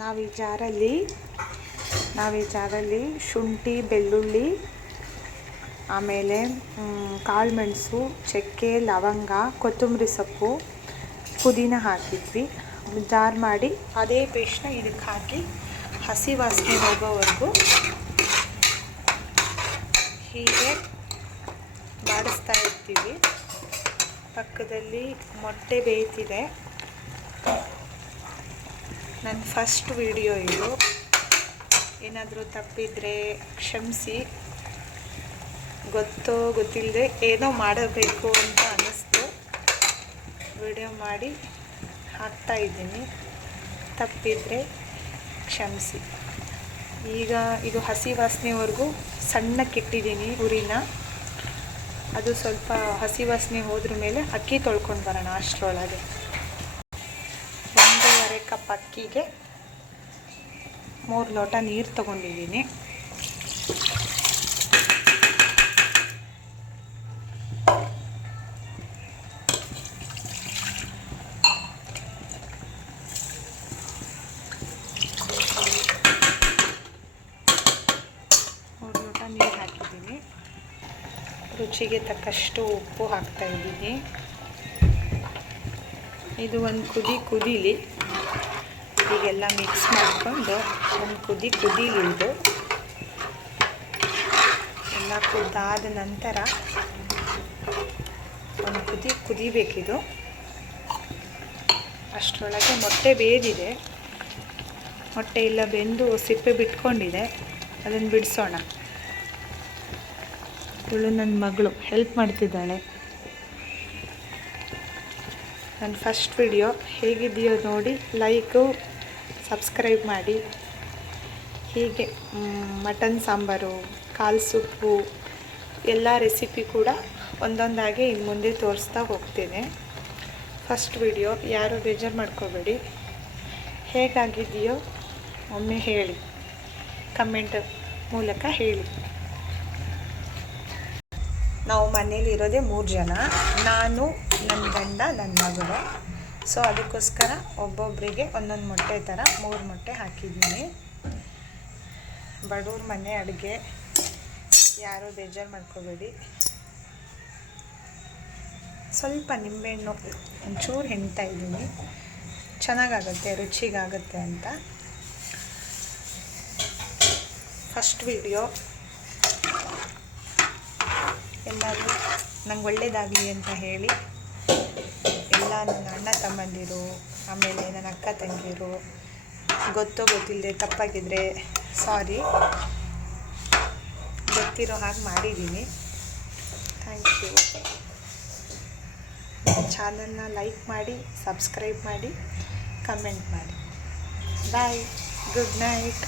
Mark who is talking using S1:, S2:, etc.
S1: ನಾವು ಈ ಜಾರಲ್ಲಿ, ನಾವು ಈ ಜಾರಲ್ಲಿ ಶುಂಠಿ, ಬೆಳ್ಳುಳ್ಳಿ, ಆಮೇಲೆ ಕಾಳು ಮೆಣಸು, ಚಕ್ಕೆ, ಲವಂಗ, ಕೊತ್ತಂಬರಿ ಸೊಪ್ಪು, ಪುದೀನ ಹಾಕಿದ್ವಿ. ಜಾರ್ ಮಾಡಿ ಅದೇ ಪೇಸ್ಟ್ನ ಇದಕ್ಕೆ ಹಾಕಿ ಹಸಿ ವಾಸನೆ ಹೋಗೋವರೆಗೂ ಹೀಗೆ ಬಾಡಿಸ್ತಾ ಇರ್ತೀವಿ. ಪಕ್ಕದಲ್ಲಿ ಮೊಟ್ಟೆ ಬೇಯ್ತಿದೆ. ನನ್ನ ಫಸ್ಟ್ ವಿಡಿಯೋ ಇದು. ಏನಾದರೂ ತಪ್ಪಿದರೆ ಕ್ಷಮಿಸಿ. ಗೊತ್ತೋ ಗೊತ್ತಿಲ್ಲದೆ ಏನೋ ಮಾಡಬೇಕು ಅಂತ ಅನ್ನಿಸ್ತು. ವಿಡಿಯೋ ಮಾಡಿ ಹಾಕ್ತಾ ಇದ್ದೀನಿ. ತಪ್ಪಿದರೆ ಕ್ಷಮಿಸಿ. ಈಗ ಇದು ಹಸಿ ವಾಸನೆವರೆಗೂ ಸಣ್ಣಕ್ಕೆ ಇಟ್ಟಿದ್ದೀನಿ ಉರಿನ. ಅದು ಸ್ವಲ್ಪ ಹಸಿ ವಾಸನೆ ಹೋದ್ರ ಮೇಲೆ ಅಕ್ಕಿ ತೊಳ್ಕೊಂಡು ಬರೋಣ ಅಷ್ಟರೊಳಗೆ. ಕಪ್ ಅಕ್ಕಿಗೆ ಮೂರು ಲೋಟ ನೀರು ತಗೊಂಡಿದ್ದೀನಿ. ಮೂರು ಲೋಟ ನೀರು ಹಾಕಿದ್ದೀನಿ. ರುಚಿಗೆ ತಕ್ಕಷ್ಟು ಉಪ್ಪು ಹಾಕ್ತಾ ಇದ್ದೀನಿ. ಇದು ಒಂದು ಕುದಿ ಕುದೀಲಿ. ಹೀಗೆಲ್ಲ ಮಿಕ್ಸ್ ಮಾಡಿಕೊಂಡು ಒಂದು ಕುದಿ ಕುದೀಲಿ ಇದು ಎಲ್ಲ ಕುದ್ದಾದ ನಂತರ ಒಂದು ಕುದಿ ಕುದಿಬೇಕಿದು. ಅಷ್ಟರೊಳಗೆ ಮೊಟ್ಟೆ ಬೇದಿದೆ. ಮೊಟ್ಟೆ ಇಲ್ಲ ಬೆಂದು ಸಿಪ್ಪೆ ಬಿಟ್ಕೊಂಡಿದೆ. ಅದನ್ನು ಬಿಡಿಸೋಣ. ಇವಳು ನನ್ನ ಮಗಳು ಹೆಲ್ಪ್ ಮಾಡ್ತಿದ್ದಾಳೆ. ನನ್ನ ಫಸ್ಟ್ ವಿಡಿಯೋ ಹೇಗಿದೆಯೋ ನೋಡಿ ಲೈಕು ಸಬ್ಸ್ಕ್ರೈಬ್ ಮಾಡಿ. ಹೀಗೆ ಮಟನ್ ಸಾಂಬಾರು, ಕಾಲು ಸೊಪ್ಪು ಎಲ್ಲ ರೆಸಿಪಿ ಕೂಡ ಒಂದೊಂದಾಗಿ ಇನ್ನು ಮುಂದೆ ತೋರಿಸ್ತಾ ಹೋಗ್ತೇನೆ. ಫಸ್ಟ್ ವಿಡಿಯೋ ಯಾರು ಬೇಜಾರು ಮಾಡ್ಕೋಬೇಡಿ. ಹೇಗಾಗಿದೆಯೋ ಒಮ್ಮೆ ಹೇಳಿ. ಕಮೆಂಟ್ ಮೂಲಕ ಹೇಳಿ. ನಾವು ಮನೇಲಿ ಇರೋದೇ ಮೂರು ಜನ. ನಾನು ನನ್ನ ಗಂಡ ನನ್ನ ಮಗಳು. ಸೊ ಅದಕ್ಕೋಸ್ಕರ ಒಬ್ಬೊಬ್ಬರಿಗೆ ಒಂದೊಂದು ಮೊಟ್ಟೆ ಥರ ಮೂರು ಮೊಟ್ಟೆ ಹಾಕಿದ್ದೀನಿ. ಬಡವ್ರ ಮನೆ ಅಡುಗೆ, ಯಾರೂ ಬೇಜಾರು ಮಾಡ್ಕೋಬೇಡಿ. ಸ್ವಲ್ಪ ನಿಂಬೆಹಣ್ಣು ಒಂಚೂರು ಹೆಣ್ತಾ ಇದ್ದೀನಿ. ಚೆನ್ನಾಗಾಗುತ್ತೆ, ರುಚಿಗಾಗುತ್ತೆ ಅಂತ. ಫಸ್ಟ್ ವಿಡಿಯೋ ಎಲ್ಲರೂ ನಂಗೆ ಒಳ್ಳೇದಾಗಲಿ ಅಂತ ಹೇಳಿ. ನನ್ನ ಅಣ್ಣ ತಮ್ಮಂದಿರು, ಆಮೇಲೆ ನನ್ನ ಅಕ್ಕ ತಂಗಿರು. ಗೊತ್ತೋ ಗೊತ್ತಿಲ್ಲದೆ ತಪ್ಪಾಗಿದ್ದರೆ ಸಾರಿ ಗೊತ್ತಿರೋ ಹಾಗೆ ಮಾಡಿದ್ದೀನಿ. ಥ್ಯಾಂಕ್ ಯು ಚಾನಲ್ನ ಲೈಕ್ ಮಾಡಿ ಸಬ್ಸ್ಕ್ರೈಬ್ ಮಾಡಿ ಕಮೆಂಟ್ ಮಾಡಿ. Bye good night